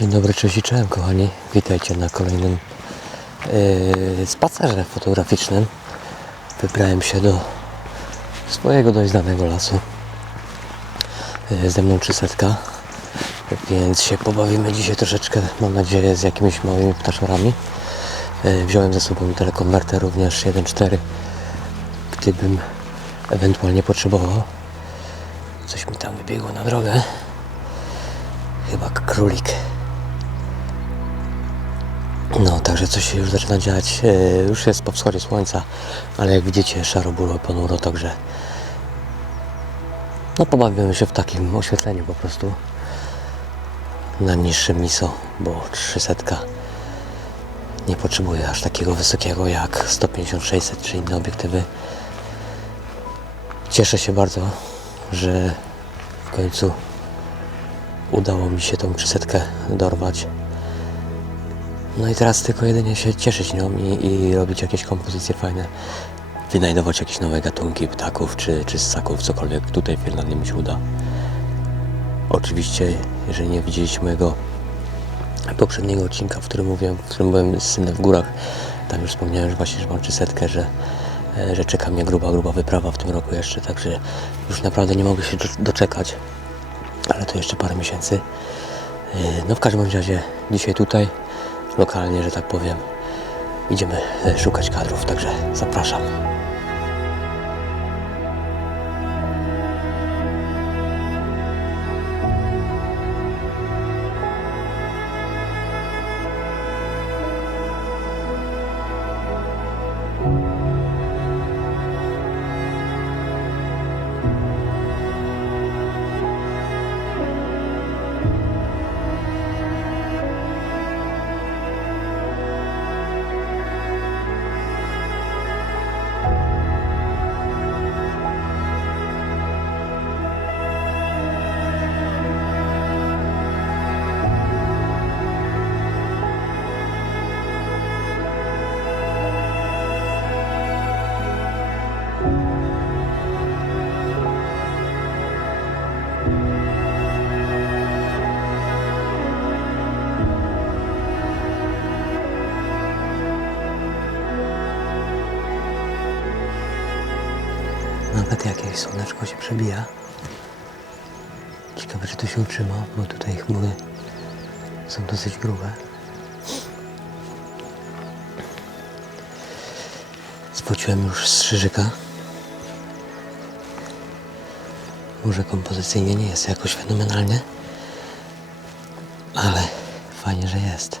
Dzień dobry, cześć i czołem kochani. Witajcie na kolejnym yy, spacerze fotograficznym. Wybrałem się do swojego dość znanego lasu. Yy, ze mną 300, więc się pobawimy dzisiaj troszeczkę, mam nadzieję, z jakimiś małymi ptaszorami. Yy, wziąłem ze sobą telekonwerter również 1.4, gdybym ewentualnie potrzebował. Coś mi tam wybiegło na drogę. Chyba królik. No, także coś się już zaczyna dziać. E, Już jest po wschodzie słońca, ale jak widzicie, szaro było ponuro, także no pobawimy się w takim oświetleniu po prostu na niższym miso, bo 300 nie potrzebuje aż takiego wysokiego jak 150-600 czy inne obiektywy. Cieszę się bardzo, że w końcu udało mi się tą 300 dorwać. No i teraz tylko jedynie się cieszyć nią i, i robić jakieś kompozycje fajne. Wynajdować jakieś nowe gatunki ptaków czy, czy ssaków, cokolwiek tutaj w Irlandii mi się uda. Oczywiście, jeżeli nie widzieliście mojego poprzedniego odcinka, w którym mówiłem, w którym byłem z synem w górach, tam już wspomniałem, że właśnie, że mam 300, że, e, że czeka mnie gruba, gruba wyprawa w tym roku jeszcze, także już naprawdę nie mogę się do- doczekać, ale to jeszcze parę miesięcy. E, No w każdym razie dzisiaj tutaj, lokalnie, że tak powiem, idziemy e, szukać kadrów, także zapraszam. Nawet jakieś słoneczko się przebija. Ciekawe, czy to się utrzyma, bo tutaj chmury są dosyć grube. Spociłem już strzyżyka. Może kompozycyjnie nie jest jakoś fenomenalnie, ale fajnie, że jest.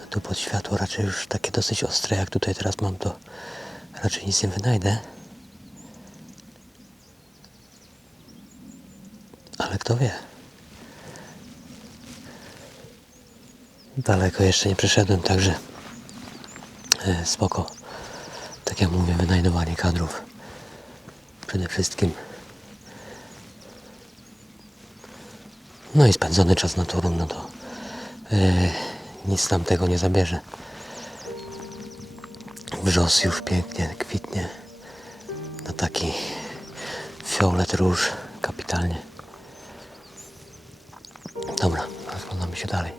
No tu pod światło raczej już takie dosyć ostre, jak tutaj teraz mam, to raczej nic nie wynajdę. Ale kto wie? Daleko jeszcze nie przeszedłem, także e, spoko. Tak jak mówię, wynajdowanie kadrów. Przede wszystkim. No i spędzony czas naturą, no to e, nic nam tego nie zabierze. Wrzos już pięknie kwitnie na taki fiolet róż kapitalnie. Dobra, rozglądamy się dalej.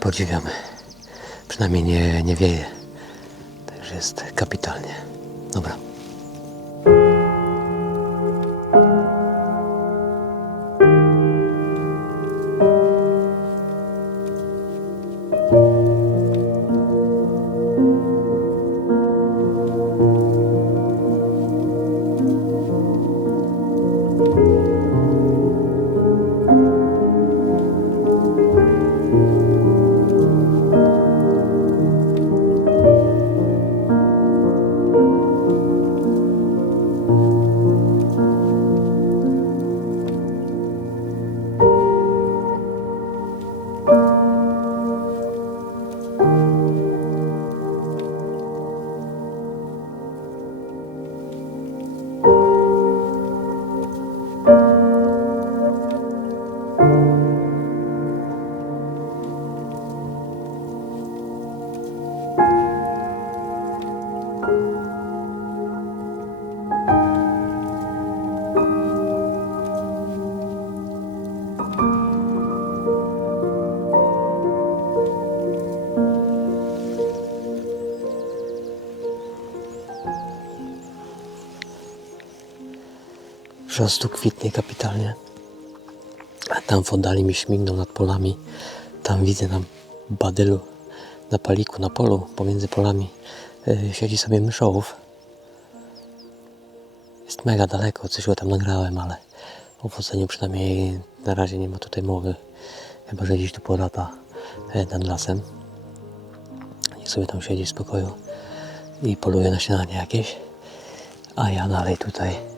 Podziwiamy. Przynajmniej nie, nie wieje. Także jest kapitalnie. Dobra. Wrzostu kwitnie kapitalnie. A tam w oddali mi śmignął nad polami. Tam widzę na badylu, na paliku, na polu, pomiędzy polami yy, siedzi sobie myszołów. Jest mega daleko, coś go tam nagrałem, ale o powodzeniu przynajmniej na razie nie ma tutaj mowy. Chyba, że gdzieś tu polata e, nad lasem. Niech sobie tam siedzi w spokoju i poluje na śniadanie jakieś. A ja dalej tutaj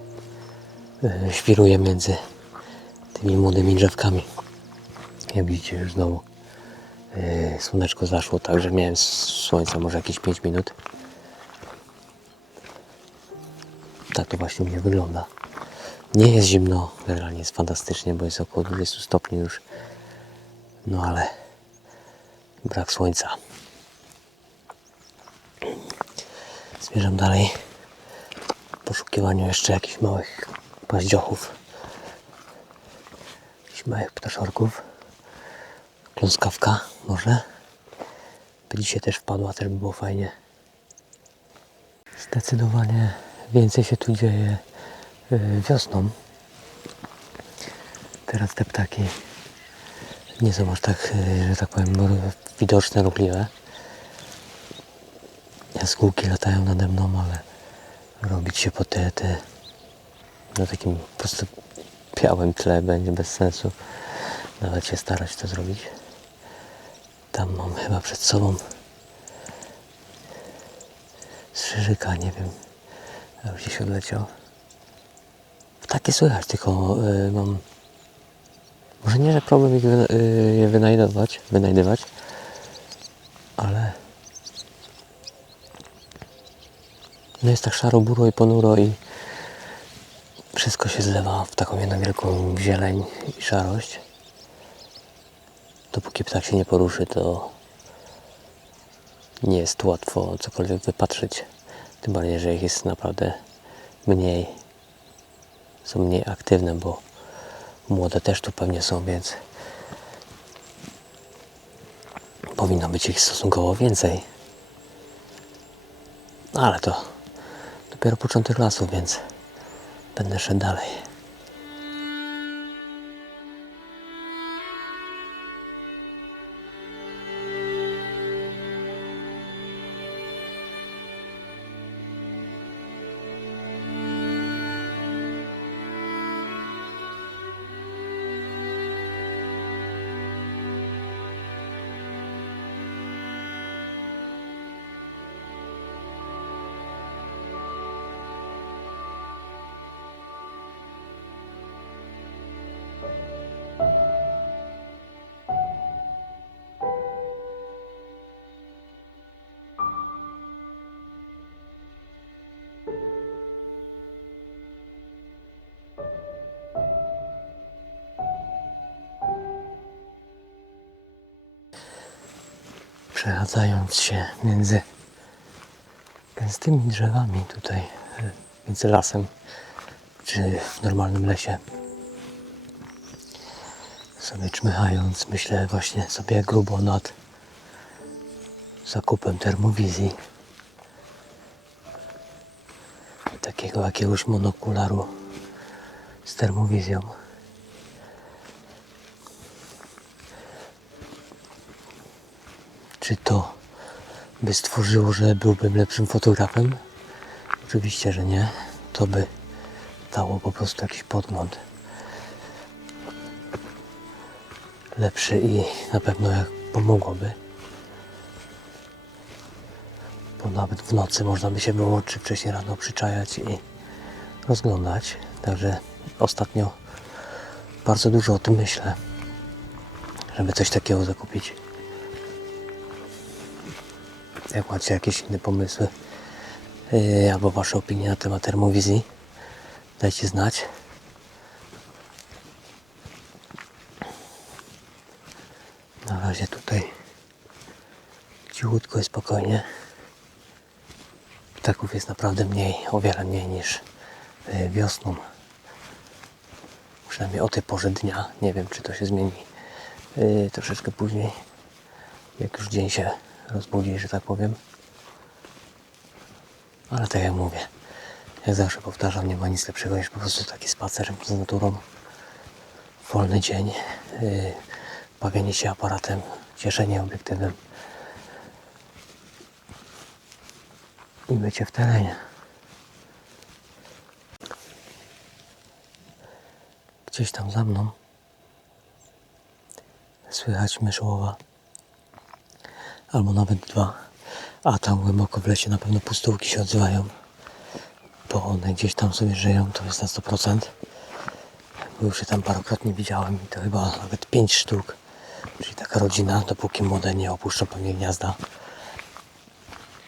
e, świruję między tymi młodymi drzewkami. Jak widzicie już znowu e, słoneczko zaszło, także miałem słońca może jakieś 5 minut. Tak to właśnie u mnie wygląda. Nie jest zimno, generalnie jest fantastycznie, bo jest około 20 stopni już. No ale brak słońca. Zmierzam dalej w poszukiwaniu jeszcze jakichś małych paździochów. Jakichś małych ptaszorków. Kląskawka może. By dzisiaj też wpadła, też by było fajnie. Zdecydowanie więcej się tu dzieje y, wiosną. Teraz te ptaki nie są aż tak, y, że tak powiem, widoczne, ruchliwe. Jaskółki latają nade mną, ale robić się po te, te na takim po prostu białym tle będzie bez sensu. Nawet się starać to zrobić. Tam mam chyba przed sobą strzyżyka, nie wiem, już gdzieś odleciał. Takie słychać, tylko y, mam może nie, że problem ich wyna- y, je wynajdować, wynajdywać, ale no jest tak szaro, buro i ponuro i wszystko się zlewa w taką jedną wielką zieleń i szarość. Dopóki ptak się nie poruszy, to nie jest łatwo cokolwiek wypatrzyć. Tym bardziej, że ich jest naprawdę mniej. Są mniej aktywne, bo młode też tu pewnie są, więc powinno być ich stosunkowo więcej. Ale to dopiero początek lasu, więc będę szedł dalej. Przechadzając się między gęstymi drzewami tutaj, e, między lasem czy w normalnym lesie, sobie czmychając, myślę właśnie sobie grubo nad zakupem termowizji. Takiego jakiegoś monokularu z termowizją. Czy to by stworzyło, że byłbym lepszym fotografem? Oczywiście, że nie. To by dało po prostu jakiś podgląd lepszy i na pewno jak pomogłoby. Bo nawet w nocy można by się było czy wcześniej rano przyczajać i rozglądać. Także ostatnio bardzo dużo o tym myślę, żeby coś takiego zakupić. Jak macie jakieś inne pomysły yy, albo Wasze opinie na temat termowizji, dajcie znać. Na razie tutaj cichutko i spokojnie. Ptaków jest naprawdę mniej, o wiele mniej niż yy, wiosną. Przynajmniej o tej porze dnia. Nie wiem, czy to się zmieni yy, troszeczkę później, jak już dzień się rozbudzi, że tak powiem. Ale tak jak mówię, Jak zawsze powtarzam, nie ma nic lepszego niż po prostu taki spacer z naturą. Wolny dzień, yy, bawienie się aparatem, cieszenie obiektywem i bycie w terenie. Gdzieś tam za mną słychać myszłowa albo nawet dwa, a tam głęboko w lesie na pewno pustułki się odzywają, bo one gdzieś tam sobie żyją, to jest na 100%. Bo już się tam parokrotnie widziałem i to chyba nawet pięć sztuk, czyli taka rodzina, dopóki młode nie opuszczą pewnie gniazda,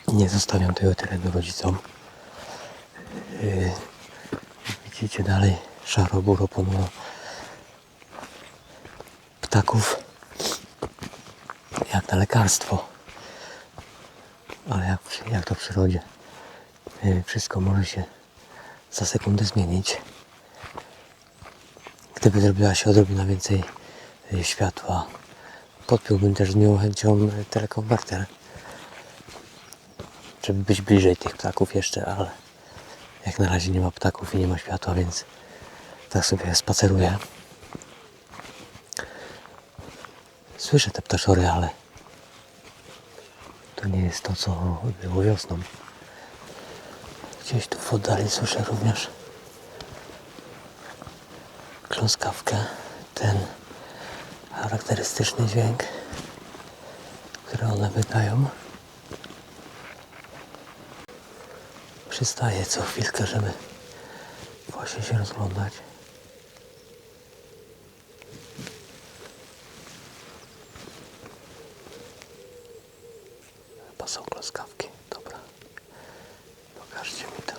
nie zostawią tego terenu rodzicom. Yy, widzicie dalej szaro, buro, ponuro ptaków jak na lekarstwo. Ale jak, jak to w przyrodzie. Yy, Wszystko może się za sekundę zmienić. Gdyby zrobiła się odrobina więcej yy, światła, podpiąłbym też z miłą chęcią yy, telekonwerter. Żeby być bliżej tych ptaków jeszcze, ale jak na razie nie ma ptaków i nie ma światła, więc tak sobie spaceruję. Słyszę te ptaszory, ale to nie jest to, co było wiosną. Gdzieś tu w oddali słyszę również kląskawkę, ten charakterystyczny dźwięk, który one wydają. Przystaję co chwilkę, żeby właśnie się rozglądać. Chyba są kloskawki. Dobra. Pokażcie mi to.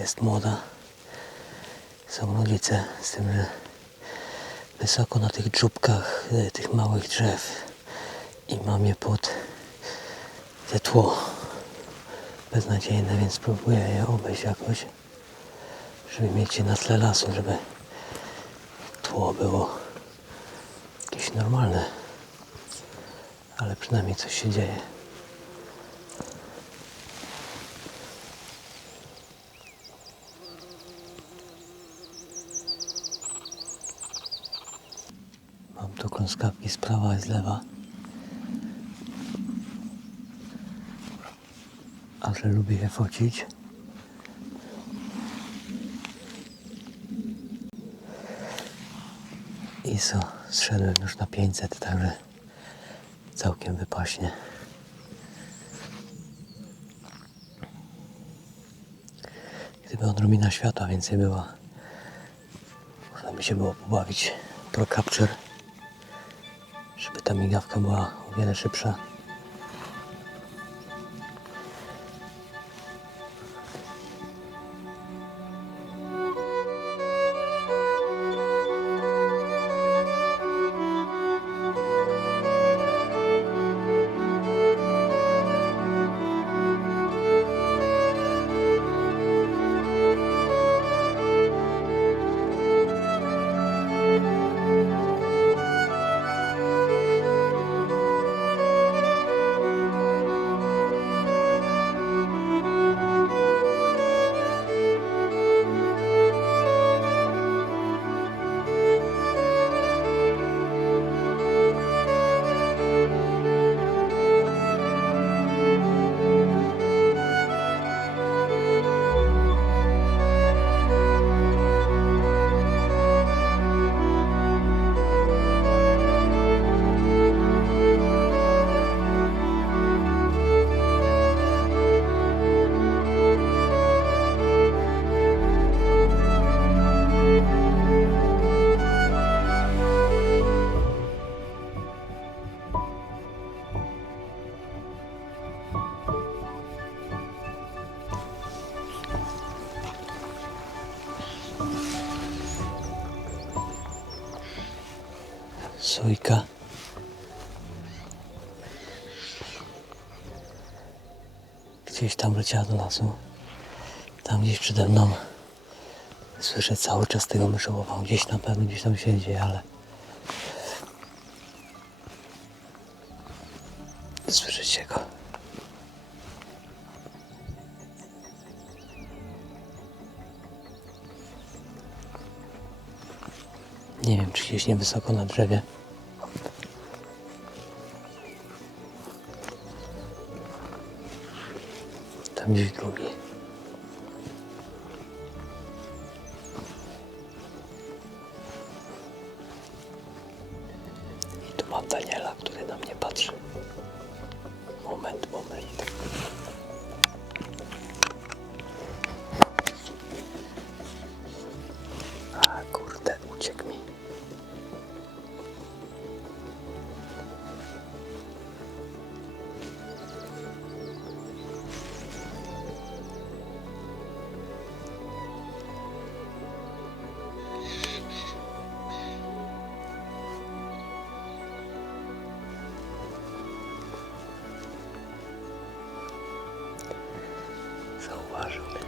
Jest młoda. Są rodzice z tym, że wysoko na tych dżubkach e, tych małych drzew i mam je pod te tło beznadziejne, więc próbuję je obejść jakoś żeby mieć je na tle lasu, żeby tło było jakieś normalne. Ale przynajmniej coś się dzieje. Mam tu kląskawki z prawa i z lewa. Ale lubię je focić. Co, zszedłem już na 500, także całkiem wypaśnie. Gdyby odrobina światła więcej była, można by się było pobawić Pro Capture, żeby ta migawka była o wiele szybsza. poleciała do lasu. Tam gdzieś przede mną słyszę cały czas tego myszołowa. Gdzieś na pewno gdzieś tam się dzieje, ale słyszycie go. Nie wiem, czy gdzieś nie wysoko na drzewie. Tam gdzieś drugi. уважили.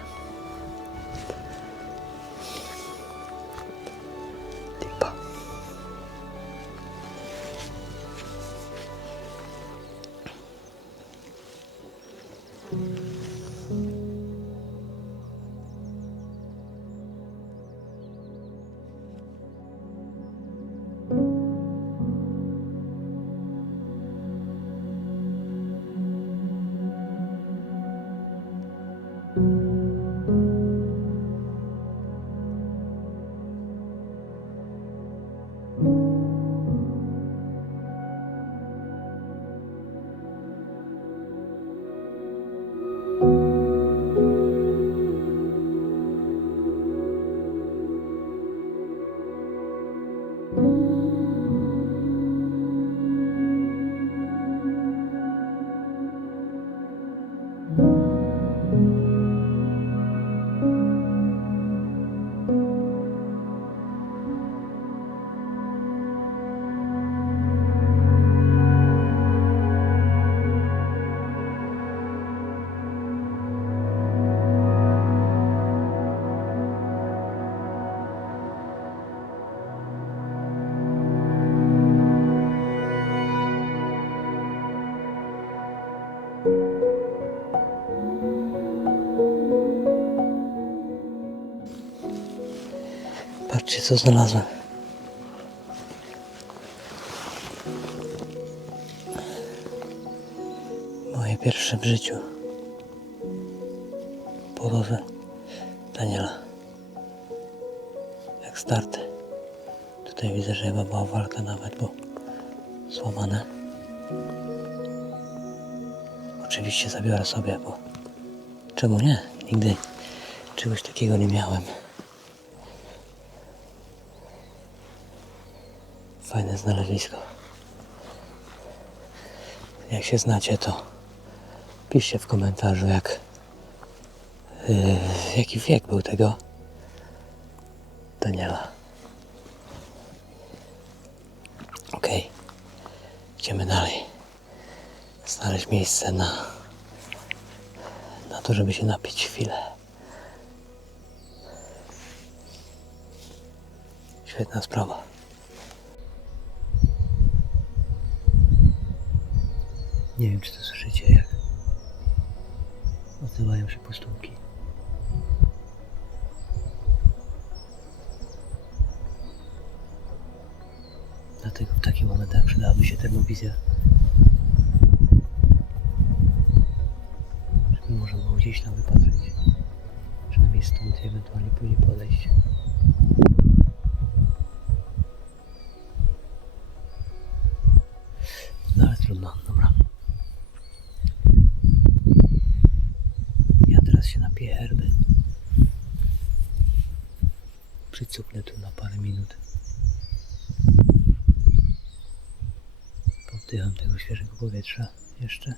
Co znalazłem. Moje pierwsze w życiu. Polowe Daniela. Jak starty. Tutaj widzę, że chyba była walka nawet, bo złamane. Oczywiście zabiorę sobie, bo czemu nie? Nigdy czegoś takiego nie miałem. Fajne znalezisko. Jak się znacie, to piszcie w komentarzu, jak yy, jaki wiek był tego Daniela. Okej, idziemy dalej. Znaleźć miejsce na, na to, żeby się napić chwilę. Świetna sprawa. Nie wiem, czy to słyszycie, jak odzywają się postółki. Dlatego w takich momentach przydałaby się termowizja. Żeby można było gdzieś tam wypatrzeć. Przynajmniej stąd ewentualnie później podejść. Świeżego powietrza jeszcze.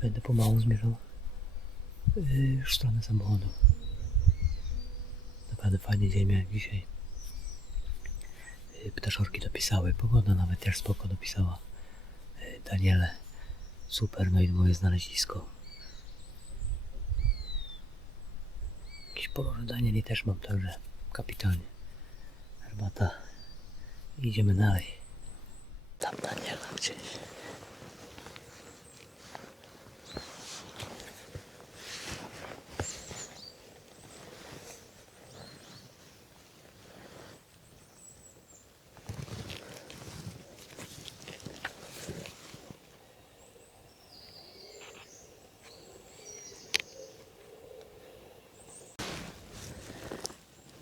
Będę pomału zmierzał yy, w stronę samochodu. Naprawdę fajny dzień miałem dzisiaj. Yy, Ptaszorki dopisały, pogoda nawet też spoko dopisała. Yy, Daniele, super, no i moje znalezisko. Jakieś poloże Danieli też mam, także kapitalnie. Herbata. Idziemy dalej. Tam Daniela gdzieś.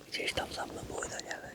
gdzieś tam za mną były Daniele.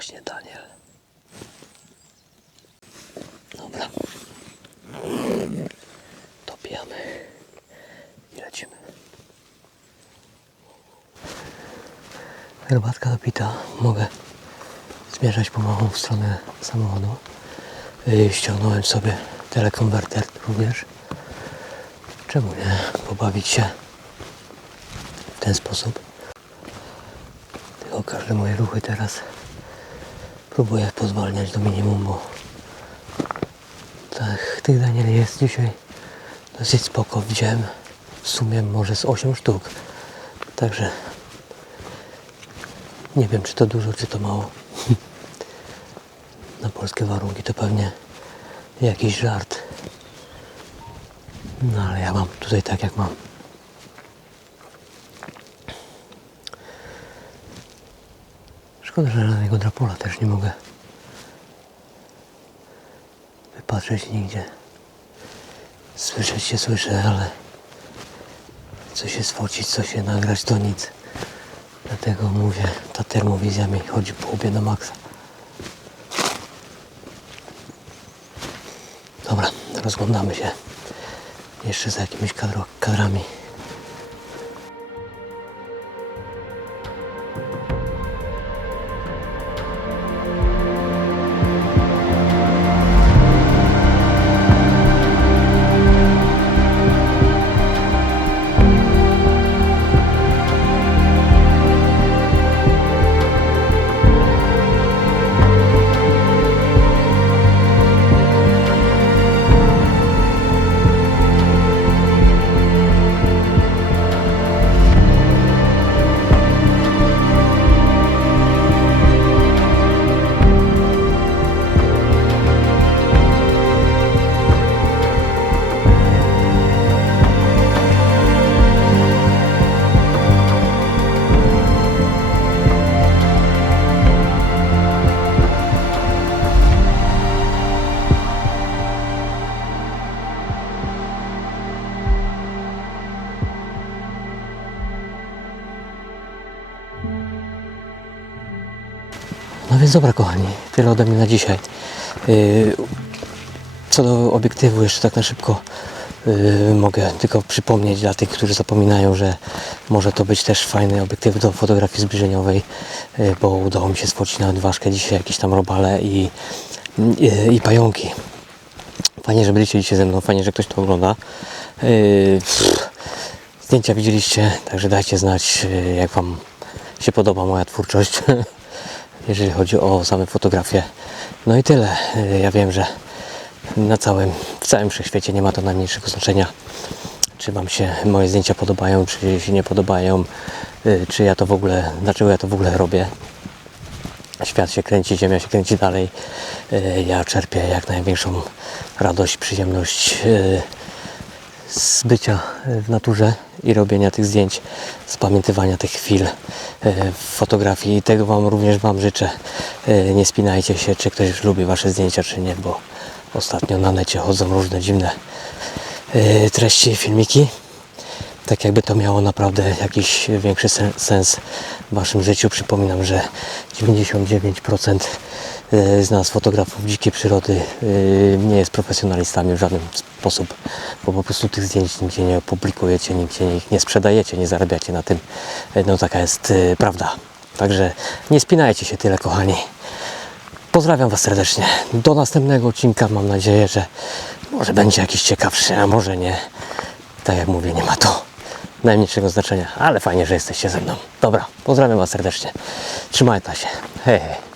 Właśnie Daniel. Dobra. Dopijamy i lecimy. Herbatka dopita. Mogę zmierzać pomału w stronę samochodu. Yy, Ściągnąłem sobie telekonwerter również. Czemu nie? Pobawić się w ten sposób. Tylko każde moje ruchy teraz próbuję pozwalniać do minimum, bo tak, tych Danieli jest dzisiaj dosyć spoko. Widziałem w sumie może z 8 sztuk. Także nie wiem, czy to dużo, czy to mało. Na polskie warunki to pewnie jakiś żart. No ale ja mam tutaj tak jak mam. Szkoda, że żadnego drapola też nie mogę wypatrzeć nigdzie. Słyszeć się słyszę, ale co się sfocić, co się nagrać to nic. Dlatego mówię, ta termowizja mi chodzi po łbie na maksa. Dobra, rozglądamy się jeszcze za jakimiś kadro, kadrami. Więc dobra kochani, tyle ode mnie na dzisiaj. Yy, co do obiektywu, jeszcze tak na szybko yy, mogę tylko przypomnieć dla tych, którzy zapominają, że może to być też fajny obiektyw do fotografii zbliżeniowej, yy, bo udało mi się sfoczyć na ważkę dzisiaj jakieś tam robale i, i, i pająki. Fajnie, że byliście dzisiaj ze mną, fajnie, że ktoś to ogląda. Zdjęcia widzieliście, także dajcie znać, jak Wam się podoba moja twórczość, jeżeli chodzi o same fotografie. No i tyle. Ja wiem, że na całym, w całym wszechświecie nie ma to najmniejszego znaczenia, czy Wam się moje zdjęcia podobają, czy się nie podobają, yy, czy ja to w ogóle, dlaczego ja to w ogóle robię. Świat się kręci, ziemia się kręci dalej. Yy, Ja czerpię jak największą radość, przyjemność yy, z bycia w naturze i robienia tych zdjęć, zapamiętywania tych chwil yy, w fotografii. I tego Wam również Wam życzę. Yy, Nie spinajcie się, czy ktoś lubi Wasze zdjęcia, czy nie, bo ostatnio na necie chodzą różne dziwne yy, treści, filmiki tak jakby to miało naprawdę jakiś większy sen- sens w Waszym życiu. Przypominam, że 99% y, z nas, fotografów dzikiej przyrody, y, nie jest profesjonalistami w żaden sposób, bo po prostu tych zdjęć nigdzie nie publikujecie, nigdzie ich nie sprzedajecie, nie zarabiacie na tym. Y, No taka jest prawda. Także nie spinajcie się tyle, kochani. Pozdrawiam Was serdecznie. Do następnego odcinka. Mam nadzieję, że może będzie jakiś ciekawszy, a może nie. Tak jak mówię, nie ma to najmniejszego znaczenia, ale fajnie, że jesteście ze mną. Dobra, pozdrawiam Was serdecznie. Trzymajcie się. Hej, hej.